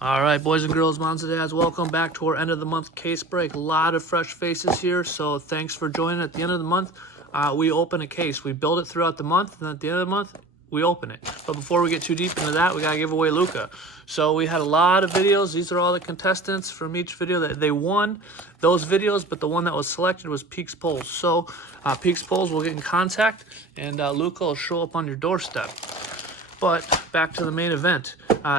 All right, boys and girls, moms and dads, welcome back to our end of the month case break. A lot of fresh faces here, so thanks for joining. At the end of the month, we open a case. We build it throughout the month, and at the end of the month, we open it. But before we get too deep into that, we got to give away Luca. So we had a lot of videos. These are all the contestants from each video that they won those videos, but the one that was selected was Peaks Polls. So Peaks Polls will get in contact, and Luca will show up on your doorstep. But back to the main event.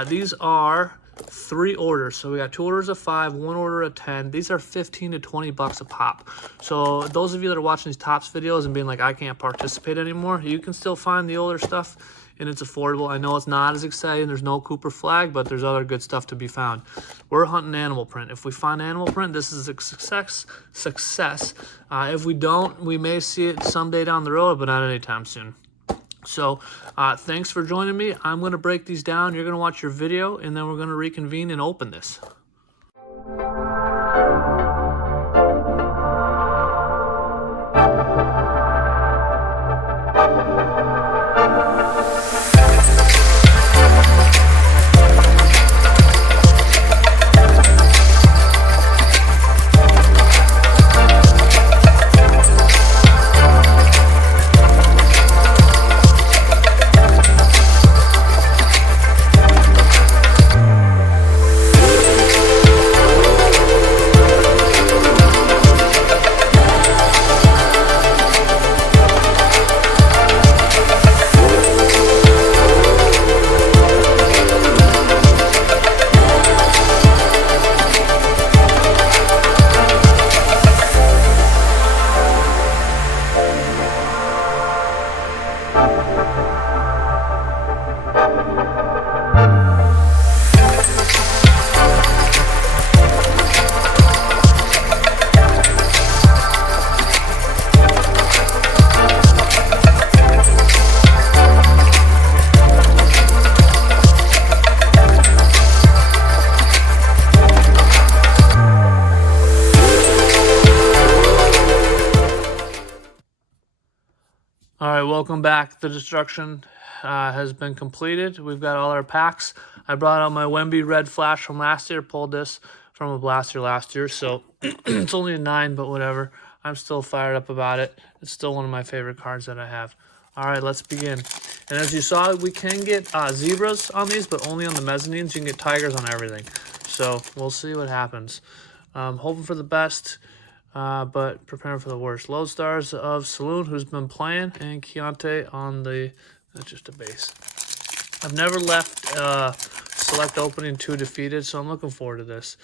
These are 3 orders. So we got 2 orders of 5, 1 order of 10. These are 15 to 20 bucks a pop. So those of you that are watching these Tops videos and being like, I can't participate anymore, you can still find the older stuff and it's affordable. I know it's not as exciting. There's no Cooper flag, but there's other good stuff to be found. We're hunting animal print. If we find animal print, this is a success. If we don't, we may see it someday down the road, but not anytime soon. So thanks for joining me. I'm going to break these down. You're going to watch your video, and then we're going to reconvene and open this. All right, welcome back. The destruction has been completed. We've got all our packs. I brought out my Wemby Red Flash from last year. Pulled this from a blaster last year, so it's only a 9, but whatever. I'm still fired up about it. It's still one of my favorite cards that I have. All right, let's begin. And as you saw, we can get zebras on these, but only on the mezzanines. You can get tigers on everything. So we'll see what happens. Hoping for the best. But preparing for the worst. Lodestars of Saloon, who's been playing, and Keontae on the, that's just a base. I've never left select opening 2 defeated, so I'm looking forward to this.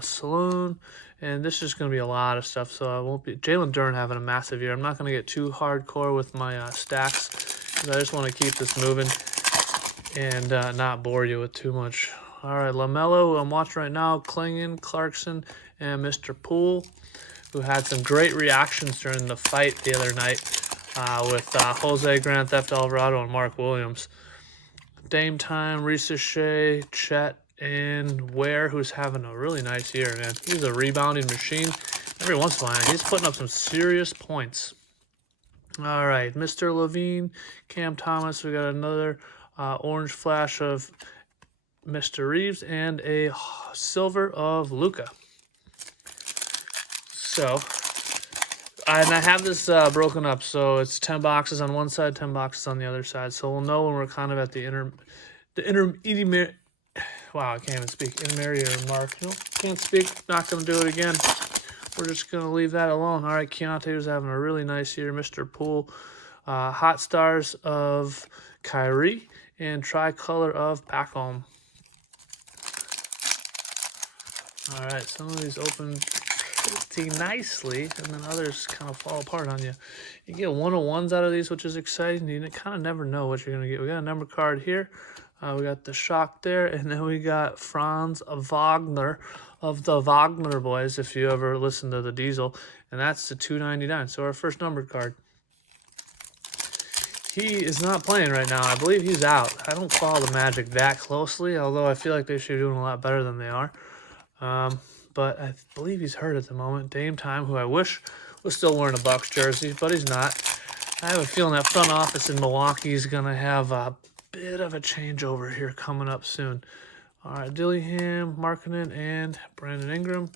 Saloon, and this is going to be a lot of stuff, so I won't be, Jalen Duren having a massive year. I'm not going to get too hardcore with my stacks, because I just want to keep this moving and not bore you with too much. All right, LaMelo, who I'm watching right now, Klingon, Clarkson, and Mr. Poole, who had some great reactions during the fight the other night with Jose Grand Theft Alvarado and Mark Williams. Dame Time, Risa Shea, Chet, and Ware, who's having a really nice year, man. He's a rebounding machine. Every once in a while, he's putting up some serious points. All right, Mr. Levine, Cam Thomas. We got another orange flash of Mr. Reeves and a silver of Luca. So, and I have this broken up, so it's 10 boxes on one side, 10 boxes on the other side. So we'll know when we're kind of at the intermediate. Wow, I can't even speak. Intermediate mark. Nope, can't speak. Not going to do it again. We're just going to leave that alone. All right, Keontae was having a really nice year. Mr. Poole, Hot Stars of Kyrie, and Tricolor of Pacholm. All right, some of these open pretty nicely, and then others kind of fall apart on you. You get 101s out of these, which is exciting. You kind of never know what you're going to get. We got a number card here. We got the Shock there, and then we got Franz Wagner of the Wagner Boys, if you ever listen to the Diesel, and that's the 299. So our first numbered card. He is not playing right now. I believe he's out. I don't follow the Magic that closely, although I feel like they should be doing a lot better than they are. But I believe he's hurt at the moment. Dame Time, who I wish was still wearing a Bucks jersey, but he's not. I have a feeling that front office in Milwaukee is going to have a bit of a changeover here coming up soon. All right, Dillingham, Markkinen, and Brandon Ingram,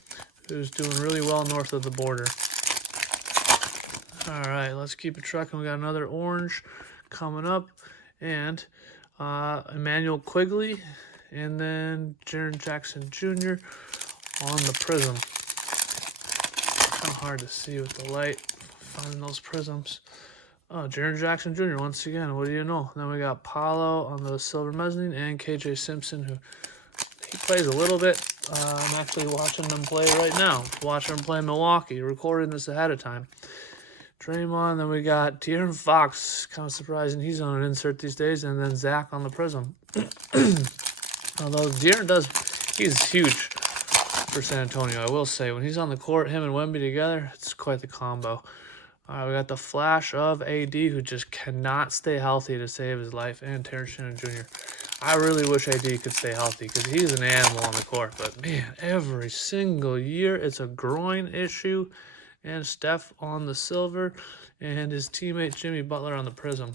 who's doing really well north of the border. All right, let's keep it trucking. We got another orange coming up, and Emmanuel Quigley, and then Jaren Jackson Jr. on the Prizm. Kind of hard to see with the light, finding those prisms. Oh, Jaren Jackson Jr. once again. What do you know? Then we got Paulo on the silver mezzanine and KJ Simpson, who he plays a little bit. I'm actually watching them play right now. Watching them play in Milwaukee. Recording this ahead of time. Draymond. Then we got De'Aaron Fox. Kind of surprising he's on an insert these days. And then Zach on the Prizm. Although De'Aaron he's huge for San Antonio, I will say. When he's on the court, him and Wemby together, it's quite the combo. All right, we got the flash of AD, who just cannot stay healthy to save his life, and Terrence Shannon Jr. I really wish AD could stay healthy because he's an animal on the court. But, man, every single year it's a groin issue. And Steph on the silver, and his teammate Jimmy Butler on the Prizm.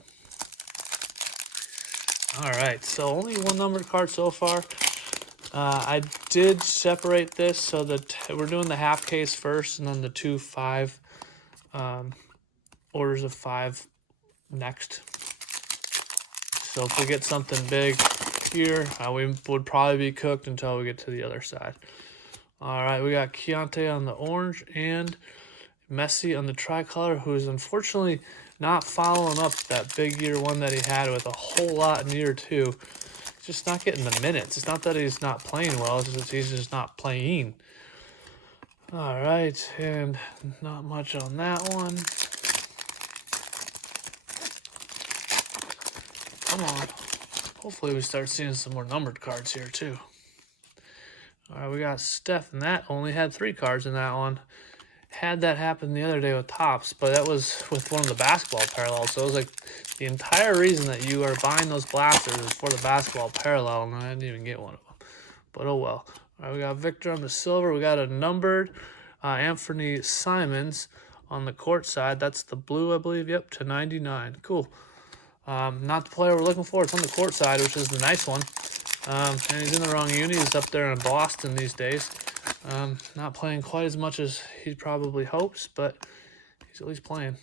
All right, so only one numbered card so far. I did separate this so that we're doing the half case first, and then the 2 5 orders of 5 next. So if we get something big here, we would probably be cooked until we get to the other side. All right, we got Keontae on the orange and Messi on the tricolor, who is unfortunately not following up that big year one that he had with a whole lot in year 2. He's just not getting the minutes. It's not that he's not playing well, it's just he's just not playing. All right, and not much on that one. Come on. Hopefully we start seeing some more numbered cards here too. All right, we got Steph, and that only had 3 cards in that one. Had that happen the other day with Topps, but that was with one of the basketball parallels. So it was like the entire reason that you are buying those blasters is for the basketball parallel, and I didn't even get one of them. But oh well. All right, we got Victor on the silver. We got a numbered Anthony Simons on the court side. That's the blue, I believe. Yep, to 99. Cool. Not the player we're looking for. It's on the court side, which is the nice one. And he's in the wrong uni. He's up there in Boston these days. Not playing quite as much as he probably hopes, but he's at least playing.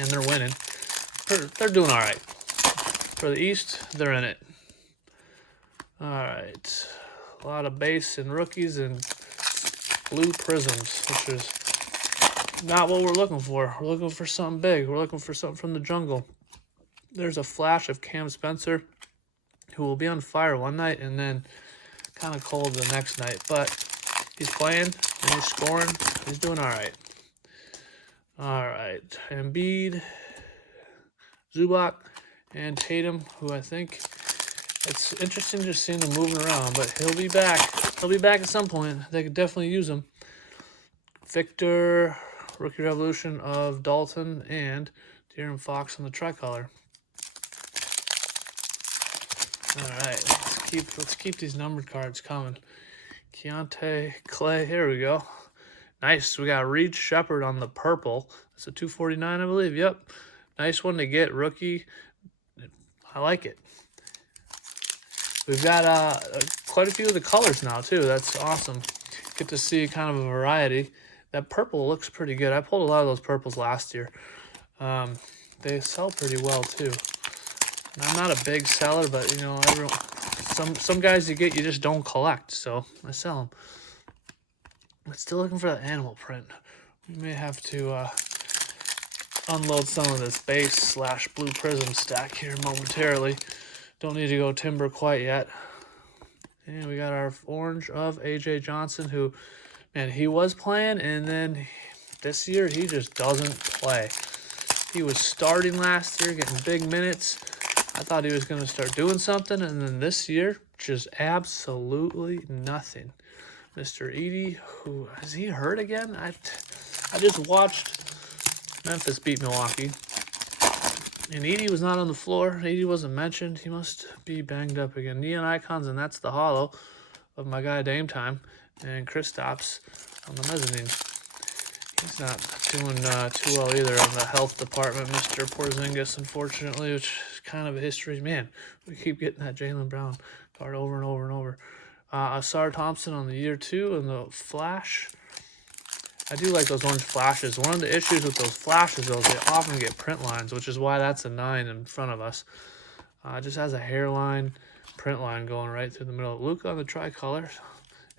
And they're winning. They're doing all right. For the East, they're in it. All right. A lot of base and rookies and blue prisms, which is not what we're looking for. We're looking for something big. We're looking for something from the jungle. There's a flash of Cam Spencer, who will be on fire one night and then kind of cold the next night. But he's playing and he's scoring. He's doing all right. All right. Embiid, Zubac, and Tatum, who I think it's interesting just seeing him moving around, but he'll be back. He'll be back at some point. They could definitely use him. Victor, Rookie Revolution of Dalton, and De'Aaron Fox on the tricolor. All right, let's keep these numbered cards coming. Keontae, Clay, here we go. Nice. We got Reed Shepard on the purple. That's a 249, I believe. Yep. Nice one to get, rookie. I like it. We've got quite a few of the colors now, too. That's awesome. Get to see kind of a variety. That purple looks pretty good. I pulled a lot of those purples last year. They sell pretty well, too. And I'm not a big seller, but, you know, some guys you just don't collect, so I sell them. But still looking for that animal print. We may have to unload some of this base / blue prism stack here momentarily. Don't need to go timber quite yet. And we got our orange of AJ Johnson, who, man, he was playing, and then this year he just doesn't play. He was starting last year, getting big minutes. I thought he was going to start doing something, and then this year, just absolutely nothing. Mr. Edey, who, is he hurt again? I just watched Memphis beat Milwaukee, and Edey was not on the floor. Edey wasn't mentioned. He must be banged up again. Neon Icons, and that's the hollow of my guy Dame Time, and Kristaps on the mezzanine. He's not doing too well either on the health department, Mr. Porzingis, unfortunately, which is kind of a history. Man, we keep getting that Jaylen Brown card over and over and over. Asar Thompson on the year 2 and the flash. I do like those orange flashes. One of the issues with those flashes, though, is they often get print lines, which is why that's a 9 in front of us. It just has a hairline, print line going right through the middle. Luka on the tricolor.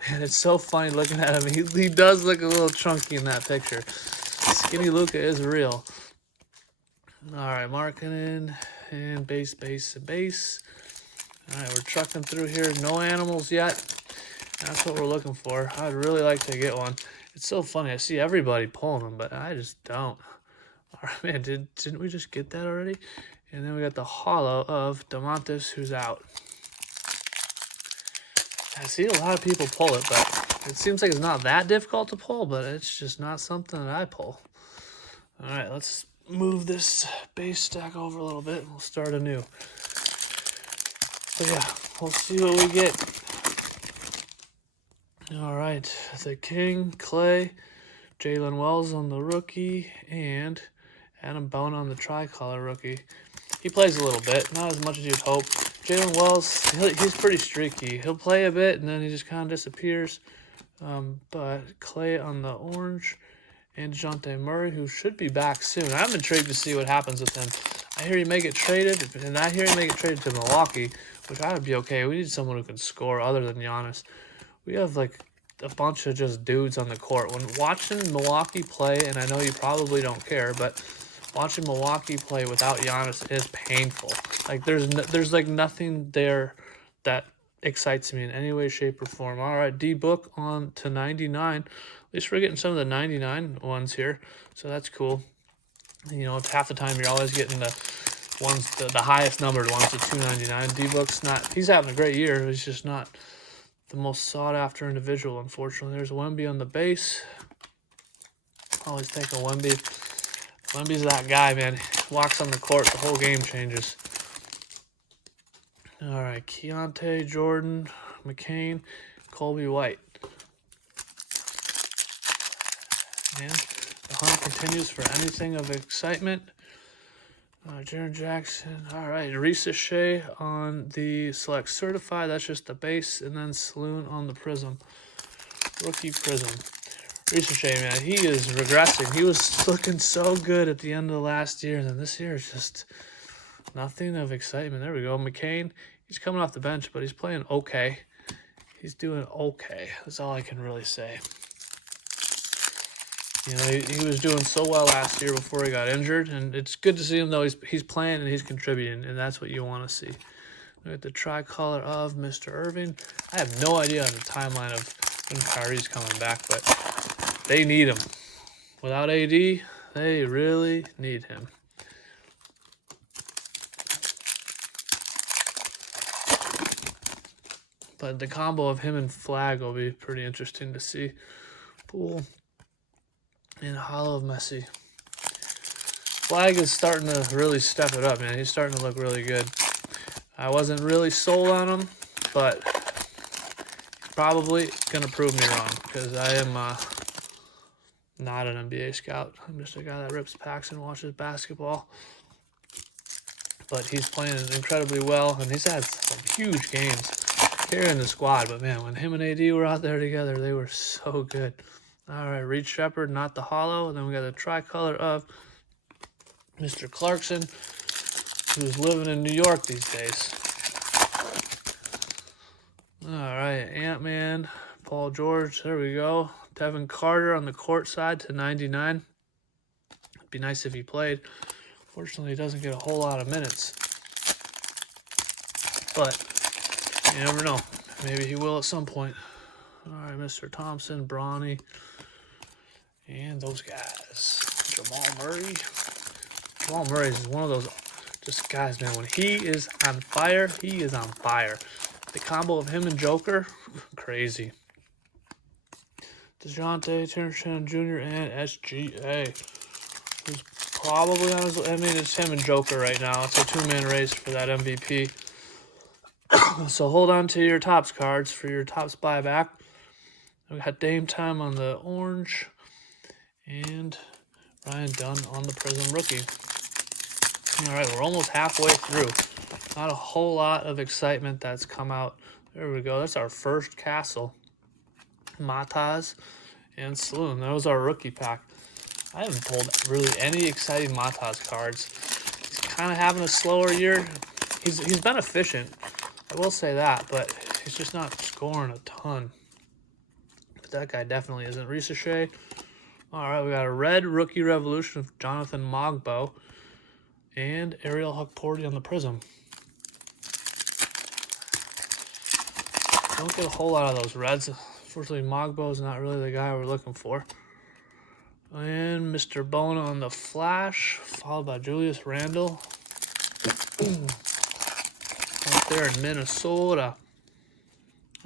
And it's so funny looking at him. He does look a little chunky in that picture. Skinny Luka is real. All right, marking and base. All right, we're trucking through here. No animals yet. That's what we're looking for. I'd really like to get one. It's so funny. I see everybody pulling them, but I just don't. All right, man, didn't we just get that already? And then we got the holo of Demontis, who's out. I see a lot of people pull it, but it seems like it's not that difficult to pull, but it's just not something that I pull. All right, let's move this base stack over a little bit and we'll start anew. So yeah, we'll see what we get. All right, the King, Clay, Jalen Wells on the rookie, and Adam Bone on the tricolor rookie. He plays a little bit, not as much as you'd hope. Jalen Wells, he's pretty streaky. He'll play a bit, and then he just kind of disappears. But Clay on the orange, and DeJounte Murray, who should be back soon. I'm intrigued to see what happens with him. I hear he may get traded, and I hear he may get traded to Milwaukee, which I would be okay. We need someone who can score other than Giannis. We have, like, a bunch of just dudes on the court. When watching Milwaukee play, and I know you probably don't care, but watching Milwaukee play without Giannis is painful. Like, there's like nothing there that excites me in any way, shape, or form. All right, D-Book on to 99. At least we're getting some of the 99 ones here, so that's cool. You know, half the time you're always getting the ones, the highest numbered ones, the 299. D-Book's not, he's having a great year. He's just not the most sought-after individual, unfortunately. There's Wemby on the base. Always take a Wemby. Wemby's that guy, man. Walks on the court, the whole game changes. All right, Keontae, Jordan, McCain, Colby White. And the hunt continues for anything of excitement. Jaren Jackson. All right, Risa Shea on the Select Certified. That's just the base. And then Saloon on the Prizm. Rookie Prizm. Risa Shea, man, he is regressing. He was looking so good at the end of last year. And then this year is just nothing of excitement. There we go. McCain, he's coming off the bench, but he's playing okay. He's doing okay. That's all I can really say. You know, he was doing so well last year before he got injured, and it's good to see him, though. He's playing and he's contributing, and that's what you want to see. We got the tricolor of Mr. Irving. I have no idea on the timeline of when Kyrie's coming back, but they need him. Without AD, they really need him. But the combo of him and Flag will be pretty interesting to see. Poole. And Hollow of Messi. Flag is starting to really step it up, man. He's starting to look really good. I wasn't really sold on him, but probably going to prove me wrong because I am not an NBA scout. I'm just a guy that rips packs and watches basketball. But he's playing incredibly well, and he's had some huge games carrying the squad. But, man, when him and AD were out there together, they were so good. All right, Reed Shepard, not the hollow. And then we got the tricolor of Mr. Clarkson, who's living in New York these days. All right, Ant-Man, Paul George, there we go. Devin Carter on the court side to 99. It'd be nice if he played. Fortunately, he doesn't get a whole lot of minutes. But you never know. Maybe he will at some point. All right, Mr. Thompson, Bronny, and those guys. Jamal Murray. Jamal Murray is one of those just guys, man. When he is on fire, he is on fire. The combo of him and Joker, crazy. DeJounte, Terrence Shannon Jr., and SGA, who's probably on his... I mean, it's him and Joker right now. It's a two-man race for that MVP. So hold on to your Topps cards for your Topps buyback. We got Dame Time on the orange and Ryan Dunn on the Prizm rookie. All right, we're almost halfway through. Not a whole lot of excitement that's come out. There we go. That's our first Castle. Mataz and Saloon. That was our rookie pack. I haven't pulled really any exciting Mataz cards. He's kind of having a slower year. He's been efficient, I will say that, but he's just not scoring a ton. But that guy definitely isn't. Ricochet. All right, we got a red rookie revolution of Jonathan Mogbo and Ariel Hukporti on the Prizm. Don't get a whole lot of those reds. Unfortunately, Mogbo is not really the guy we're looking for. And Mr. Bona on the Flash, followed by Julius Randle. Up there in Minnesota.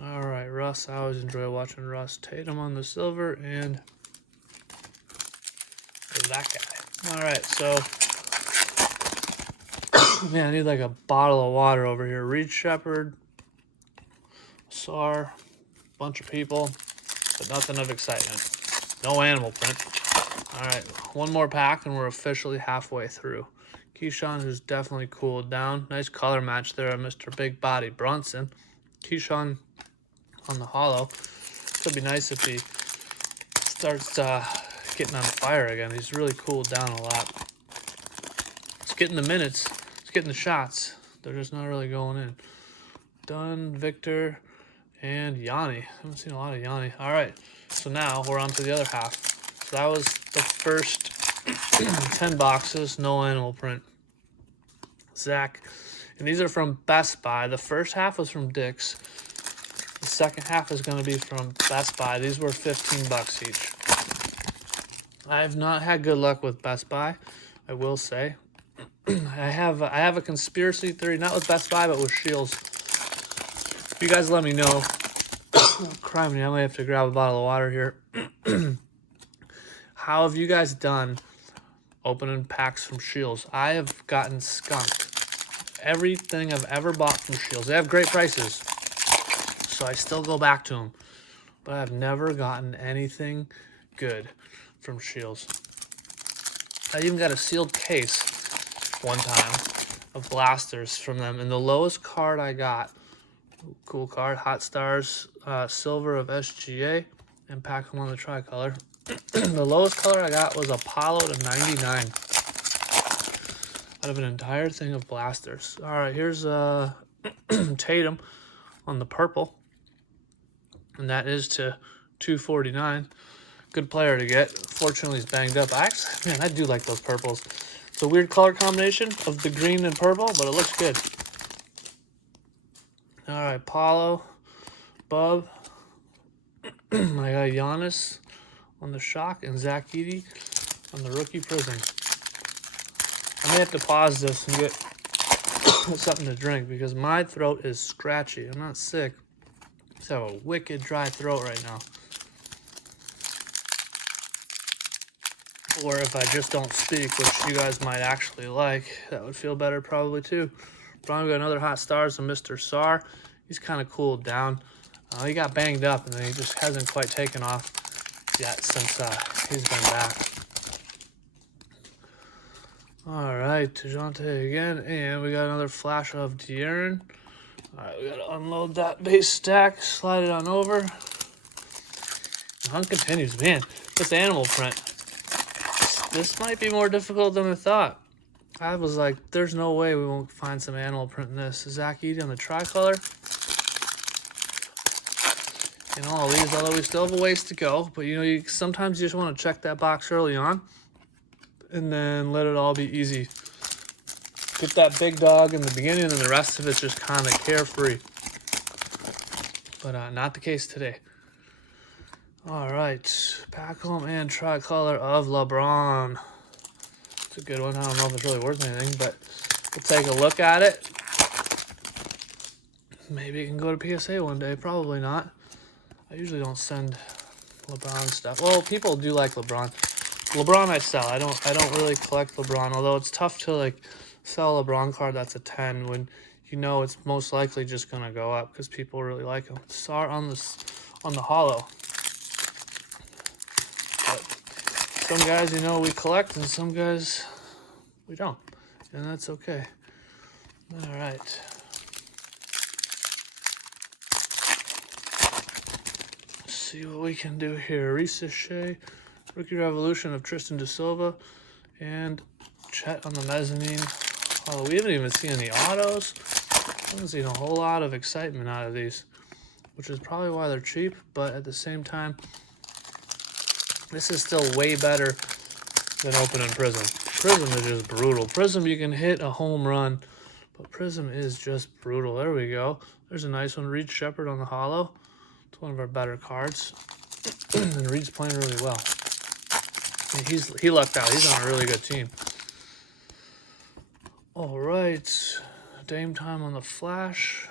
All right, Russ. I always enjoy watching Russ. Tatum on the silver, and that guy. All right, so man, I need like a bottle of water over here. Reed Shepard, Sar, bunch of people, but nothing of excitement. No animal print. All right, one more pack, and we're officially halfway through. Keyshawn, who's definitely cooled down. Nice color match there of Mr. Big Body Brunson. Keyshawn on the hollow. Could be nice if he starts getting on fire again. He's really cooled down a lot. He's getting the minutes. He's getting the shots. They're just not really going in. Dunn, Victor, and Yanni. I haven't seen a lot of Yanni. All right, so now we're on to the other half. So that was the first 10 boxes, no animal print. Zach, and these are from Best Buy. The first half was from Dick's. The second half is going to be from Best Buy. These were 15 bucks each. I have not had good luck with Best Buy, I will say. I have a conspiracy theory, not with Best Buy, but with Shields. You guys let me know. Criminy, I might have to grab a bottle of water here. How have you guys done opening packs from Shields? I have gotten skunked. Everything I've ever bought from Shields. They have great prices, so I still go back to them. But I've never gotten anything good from Shields. I even got a sealed case one time of blasters from them, and the lowest card I got, cool card, Hot Stars Silver of SGA, and pack them on the tricolor. The lowest color I got was Apollo to 99 out of an entire thing of blasters. All right, here's Tatum on the purple, and that is to 249. Good player to get. Fortunately, he's banged up. Man, I do like those purples. It's a weird color combination of the green and purple, but it looks good. All right, Paulo, Bub. I got Giannis on the shock and Zach Edey on the rookie Prizm. I may have to pause this and get something to drink because my throat is scratchy. I'm not sick. I just have a wicked dry throat right now. Or if I just don't speak, which you guys might actually like, that would feel better probably too. Probably got another Hot Stars of Mr. Sar. He's kind of cooled down. He got banged up and then he just hasn't quite taken off yet since he's been back. All right, DeJounte again, and we got another flash of De'Aaron. All right, we got to unload that base stack, slide it on over. The hunt continues. Man, this animal print, this might be more difficult than I thought. I was like, there's no way we won't find some animal print in this. Zach Edey on the tricolor. And all of these, although we still have a ways to go, but sometimes you just want to check that box early on and then let it all be easy. Get that big dog in the beginning and the rest of it's just kind of carefree. But not the case today. All right, pack home and tricolor of LeBron. It's a good one. I don't know if it's really worth anything, but we'll take a look at it. Maybe it can go to PSA one day. Probably not. I usually don't send LeBron stuff. Well, people do like LeBron. LeBron I sell. I don't really collect LeBron, although it's tough to like sell a LeBron card that's a 10 when you know it's most likely just gonna go up because people really like him. Sar on the hollow. But some guys, we collect, and some guys we don't, and that's okay. All right. Let's see what we can do here. Ricochet, Rookie Revolution of Tristan Da Silva, and Chet on the mezzanine. Oh, we haven't even seen any autos. I haven't seen a whole lot of excitement out of these, which is probably why they're cheap, but at the same time, this is still way better than opening Prizm. Prizm is just brutal. Prizm, you can hit a home run, but Prizm is just brutal. There we go. There's a nice one. Reed Shepard on the holo. It's one of our better cards. And Reed's playing really well. And he lucked out. He's on a really good team. All right. Dame time on the Flash.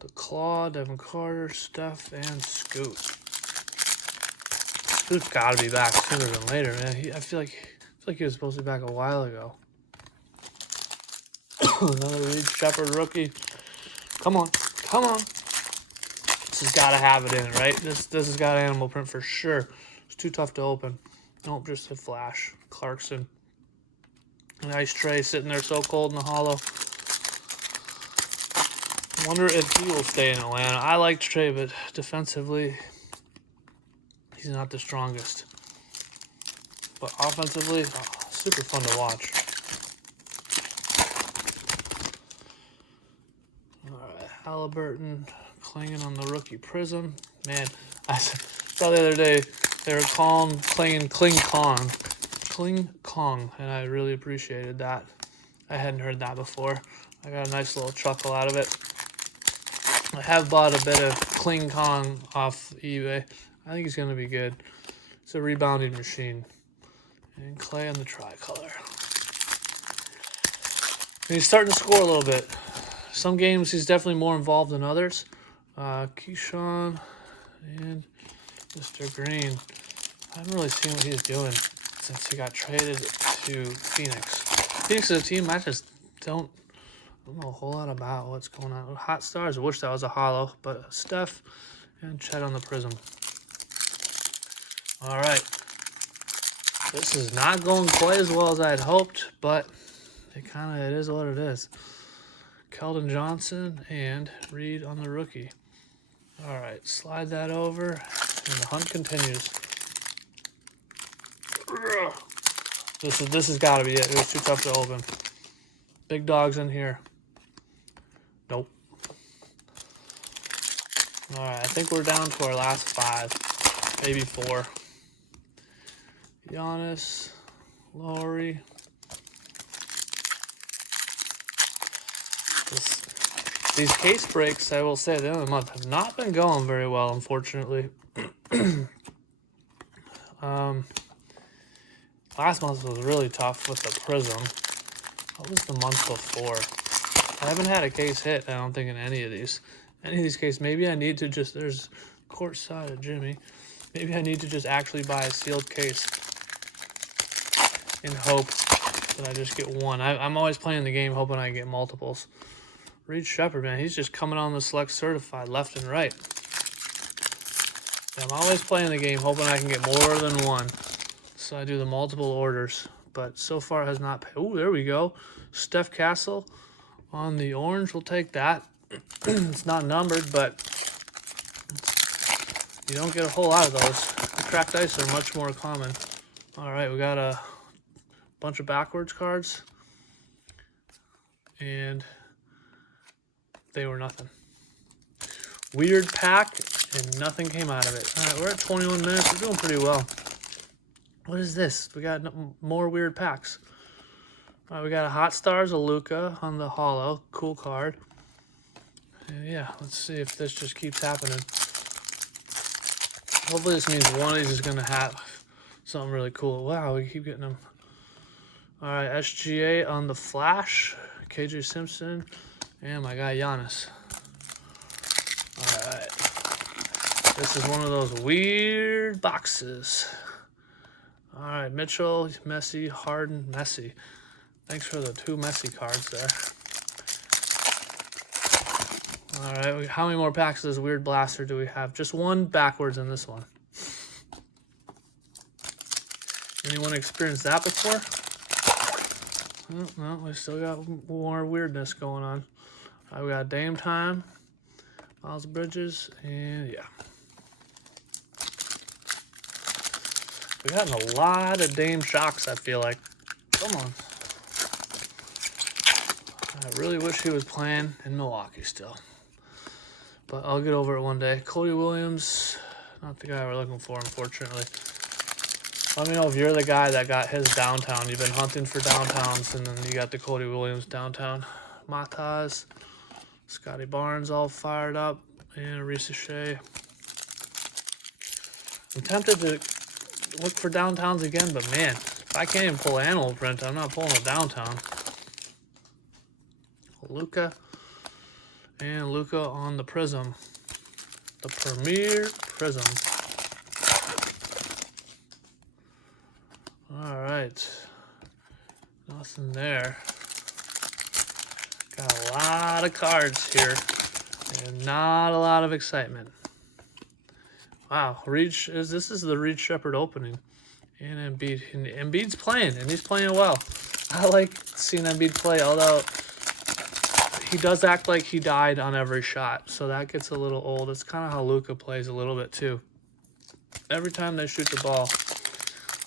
The Claw, Devin Carter, Steph, and Scoot. Scoot's got to be back sooner than later, man. I feel like he was supposed to be back a while ago. Another Reed Shepard rookie. Come on, come on. This has got to have it in it, right? This has got animal print for sure. It's too tough to open. Nope, just a Flash. Clarkson. Nice tray sitting there so cold in the holo. Wonder if he will stay in Atlanta. I like Trey, but defensively, he's not the strongest. But offensively, super fun to watch. All right, Halliburton clanging on the rookie Prizm. Man, I saw the other day they were playing Kling Kong, and I really appreciated that. I hadn't heard that before. I got a nice little chuckle out of it. I have bought a bit of Kling Kong off eBay. I think he's going to be good. It's a rebounding machine. And Clay on the tricolor. And he's starting to score a little bit. Some games he's definitely more involved than others. Keyshawn and Mr. Green. I haven't really seen what he's doing since he got traded to Phoenix. Phoenix is a team I just don't know a whole lot about what's going on. Hot Stars, I wish that was a holo, but Steph and Chet on the Prizm. All right. This is not going quite as well as I had hoped, but it is what it is. Keldon Johnson and Reed on the rookie. All right, slide that over, and the hunt continues. This has got to be it. It was too tough to open. Big dogs in here. Nope. All right, I think we're down to our last 5, maybe 4. Giannis, Lowry. These case breaks, I will say, at the end of the month have not been going very well, unfortunately. Last month was really tough with the Prizm. What was the month before? I haven't had a case hit, I don't think, in any of these. Any of these cases, maybe I need to just, there's courtside of Jimmy. Maybe I need to just actually buy a sealed case in hope that I just get one. I'm always playing the game hoping I get multiples. Reed Shepard, man, he's just coming on the select certified left and right. I'm always playing the game hoping I can get more than one. So I do the multiple orders, but so far it has not paid. Oh, there we go. Steph Castle on the orange. We'll take that. It's not numbered, but you don't get a whole lot of those. The cracked ice are much more common. All right, we got a bunch of backwards cards, and they were nothing. Weird pack, and nothing came out of it. All right, we're at 21 minutes. We're doing pretty well. What is this? We got more weird packs. All right, we got a Hot Stars, a Luka on the holo. Cool card. And yeah, let's see if this just keeps happening. Hopefully this means one of these is going to have something really cool. Wow, we keep getting them. All right, SGA on the Flash. KJ Simpson. And my guy Giannis. All right. This is one of those weird boxes. All right, Mitchell, Messi, Harden, Messi. Thanks for the 2 Messi cards there. All right, how many more packs of this weird blaster do we have? Just one backwards in this one. Anyone experienced that before? Oh, no, we still got more weirdness going on. I've got Dame Time, Miles Bridges, and yeah. We've gotten a lot of Dame shocks, I feel like. Come on. I really wish he was playing in Milwaukee still. But I'll get over it one day. Cody Williams, not the guy we're looking for, unfortunately. Let me know if you're the guy that got his downtown. You've been hunting for downtowns, and then you got the Cody Williams downtown. Mataz, Scotty Barnes all fired up, and Arisa Shea. I'm tempted to look for downtowns again, but man, if I can't even pull animal print, I'm not pulling a downtown. Luka, and Luka on the Prizm. The Premier Prizm. All right, nothing there. Got a lot of cards here and not a lot of excitement. Wow, this is the Reed Shepherd opening. And Embiid. And Embiid's playing, and he's playing well. I like seeing Embiid play, although he does act like he died on every shot, so that gets a little old. It's kind of how Luka plays a little bit too. Every time they shoot the ball,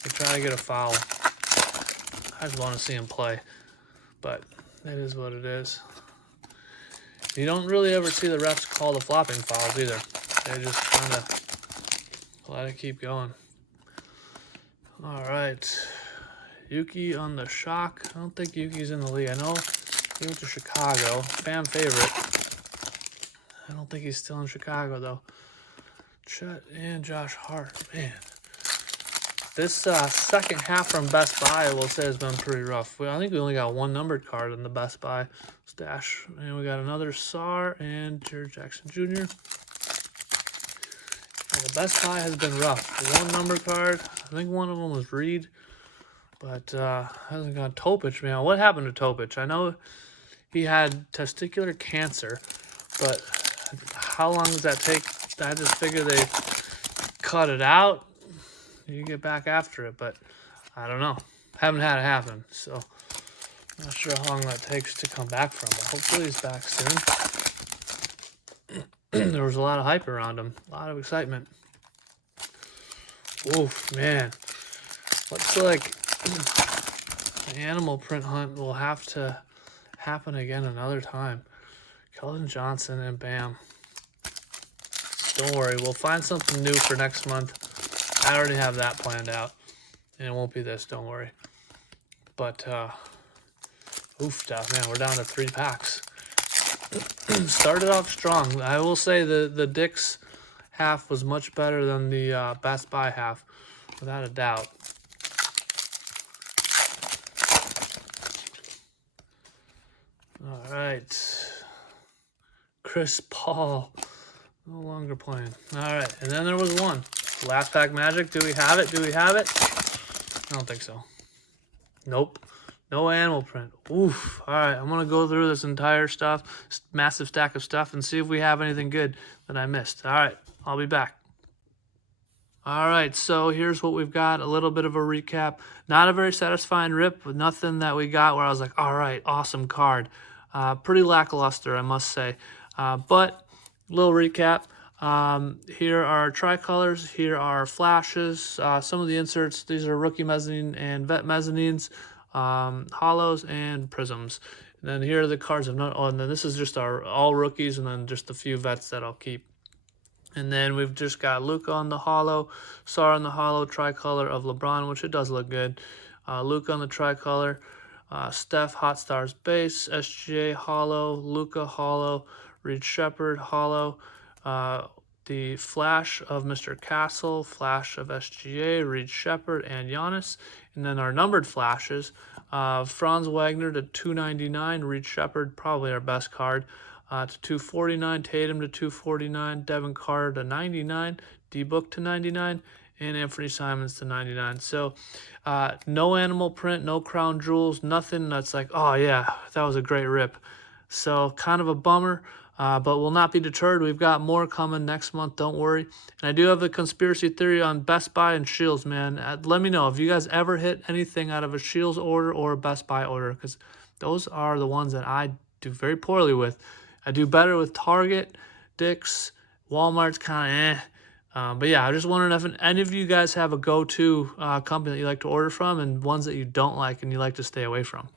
they try to get a foul. I just want to see him play, but it is what it is. You don't really ever see the refs call the flopping fouls either. They just kind of let it keep going. All right, Yuki on the shock. I don't think Yuki's in the league. I know he went to Chicago, fan favorite. I don't think he's still in Chicago though. Chet and Josh Hart, man. This second half from Best Buy, I will say, has been pretty rough. I think we only got one numbered card in the Best Buy stash. And we got another Sar and Jared Jackson Jr. And the Best Buy has been rough. One numbered card. I think one of them was Reed. But hasn't got Topic, man. What happened to Topic? I know he had testicular cancer. But how long does that take? I just figure they cut it out. You get back after it, but I don't know. Haven't had it happen, so not sure how long that takes to come back from. But hopefully he's back soon. There was a lot of hype around him, a lot of excitement. Oof, man. Looks like the animal print hunt will have to happen again another time. Keldon Johnson and bam. Don't worry, we'll find something new for next month. I already have that planned out, and it won't be this, don't worry. But, oof, man, we're down to 3 packs. Started off strong. I will say the Dick's half was much better than the Best Buy half, without a doubt. All right. Chris Paul, no longer playing. All right, and then there was one. Last pack magic. Do we have it? Do we have it? I don't think so. Nope. No animal print. Oof. All right. I'm going to go through this entire stuff, massive stack of stuff, and see if we have anything good that I missed. All right. I'll be back. All right. So here's what we've got. A little bit of a recap. Not a very satisfying rip, but nothing that we got where I was like, all right, awesome card. Pretty lackluster, I must say. But little recap. Here are tricolors, here are flashes, some of the inserts. These are rookie mezzanine and vet mezzanines, hollows and prisms. And then here are the cards of none. Oh, and then this is just our all rookies, and then just a few vets that I'll keep. And then we've just got Luka on the hollow, Sar on the hollow, tricolor of LeBron, which it does look good. Luka on the tricolor, Steph Hot Stars base, SGA hollow, Luka hollow, Reed Shepherd hollow. The flash of Mr. Castle, flash of SGA, Reed Shepherd, and Giannis. And then our numbered flashes, Franz Wagner to 299, Reed Shepherd, probably our best card, to 249, Tatum to 249, Devin Carter to 99, D-Book to 99, and Anthony Simons to 99. So no animal print, no crown jewels, nothing that's like, oh yeah, that was a great rip. So kind of a bummer. but we'll not be deterred. We've got more coming next month, don't worry. And I do have a conspiracy theory on Best Buy and Shields, man. Let me know if you guys ever hit anything out of a Shields order or a Best Buy order, because those are the ones that I do very poorly with. I do better with Target, Dick's, Walmart's kind of but yeah, I just wondering if any of you guys have a go-to company that you like to order from and ones that you don't like and you like to stay away from.